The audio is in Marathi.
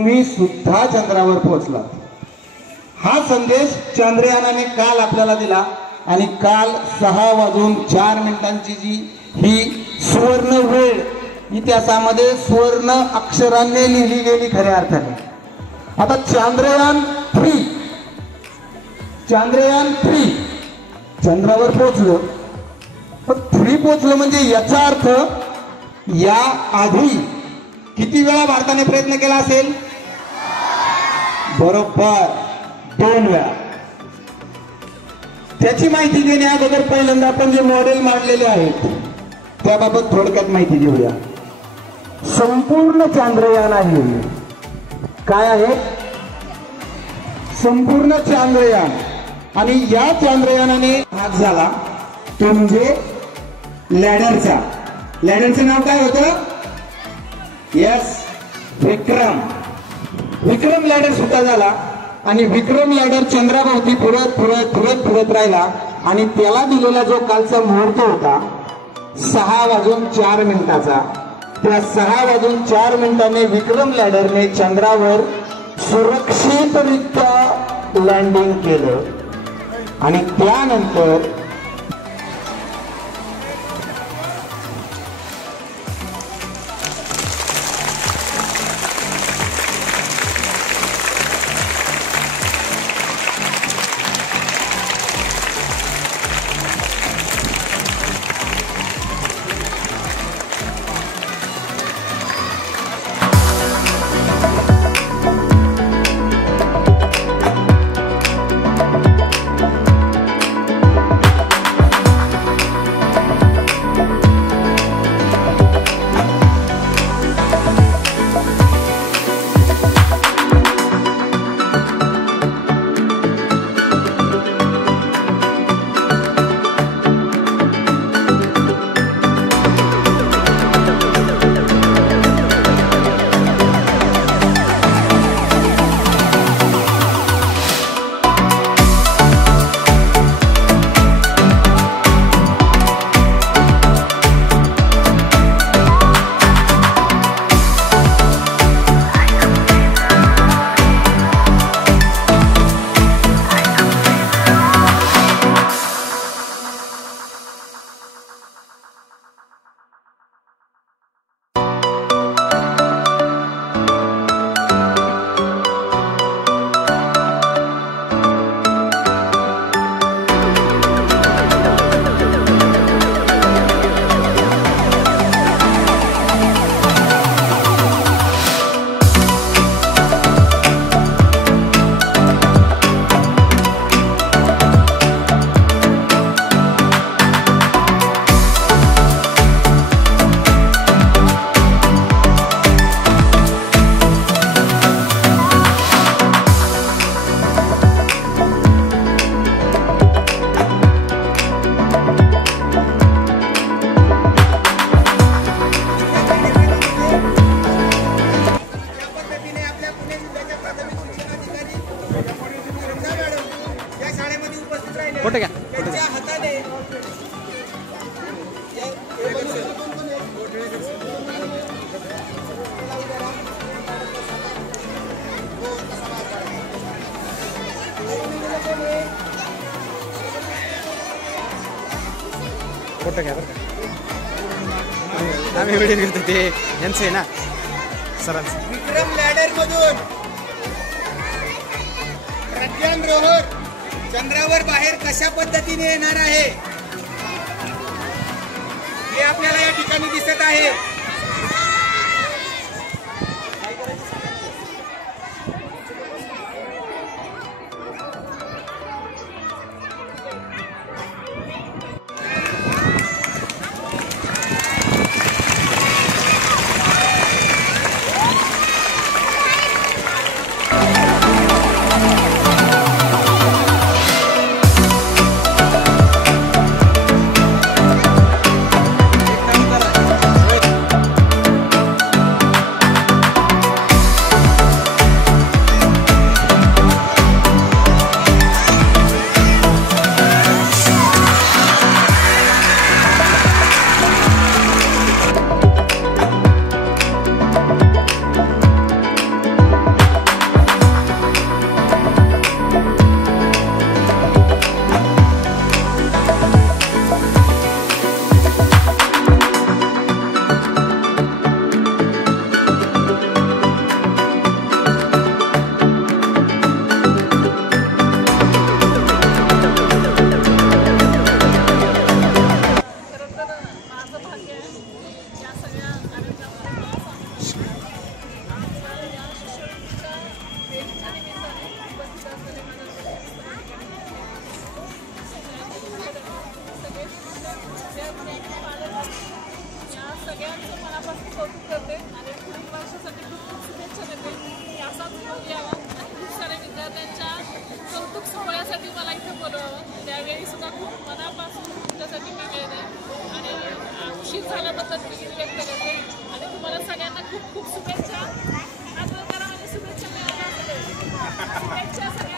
तुम्ही सुद्धा चंद्रावर पोहोचलात। हा संदेश चांद्रयानाने काल आपल्याला दिला आणि काल 6:04 जी ही सुवर्ण वेळ इतिहासामध्ये सुवर्ण अक्षरांनी लिहिली गेली खऱ्या अर्थाने। आता चांद्रयान 3 चंद्रावर पोहोचलं, पण 3 पोहोचलं म्हणजे याचा अर्थ या आधी किती वेळा भारताने प्रयत्न केला असेल? बरोबर 2 वेळा। त्याची माहिती देण्या अगोदर पहिल्यांदा आपण जे मॉडेल मांडलेले आहेत त्याबाबत थोडक्यात माहिती देऊया। संपूर्ण चांद्रयान आहे, काय आहे? संपूर्ण चांद्रयान। आणि या चांद्रयानाने भाग झाला तो म्हणजे लॅडरचा। लॅडरचं नाव काय होतं? यस, विक्रम लॅडर सुद्धा झाला आणि विक्रम लॅडर चंद्राभोवती फिरत राहिला आणि त्याला दिलेला जो कालचा मुहूर्त होता 6:04 त्या 6:04 विक्रम लॅडरने चंद्रावर सुरक्षितरित्या लँडिंग केलं आणि त्यानंतर फोटो घ्या, फोटो घ्या बरं का। आम्ही व्हिडिओ करतो ते यांचं आहे ना सरांचं। विक्रम लॅडर मधून प्रज्ञान रोहर चंद्रावर बाहेर कशा पद्धतीने येणार आहे हे आपल्याला या ठिकाणी दिसत आहे। त्यासाठी मला इथं बोलवावं. त्यावेळी सुद्धा खूप मनापासून तुमच्यासाठी मी गेले आणि उशीर झाल्याबद्दल मी व्यक्त करते आणि तुम्हाला सगळ्यांना खूप खूप शुभेच्छा. आज जरा म्हणजे शुभेच्छा मिळाल्या शुभेच्छा.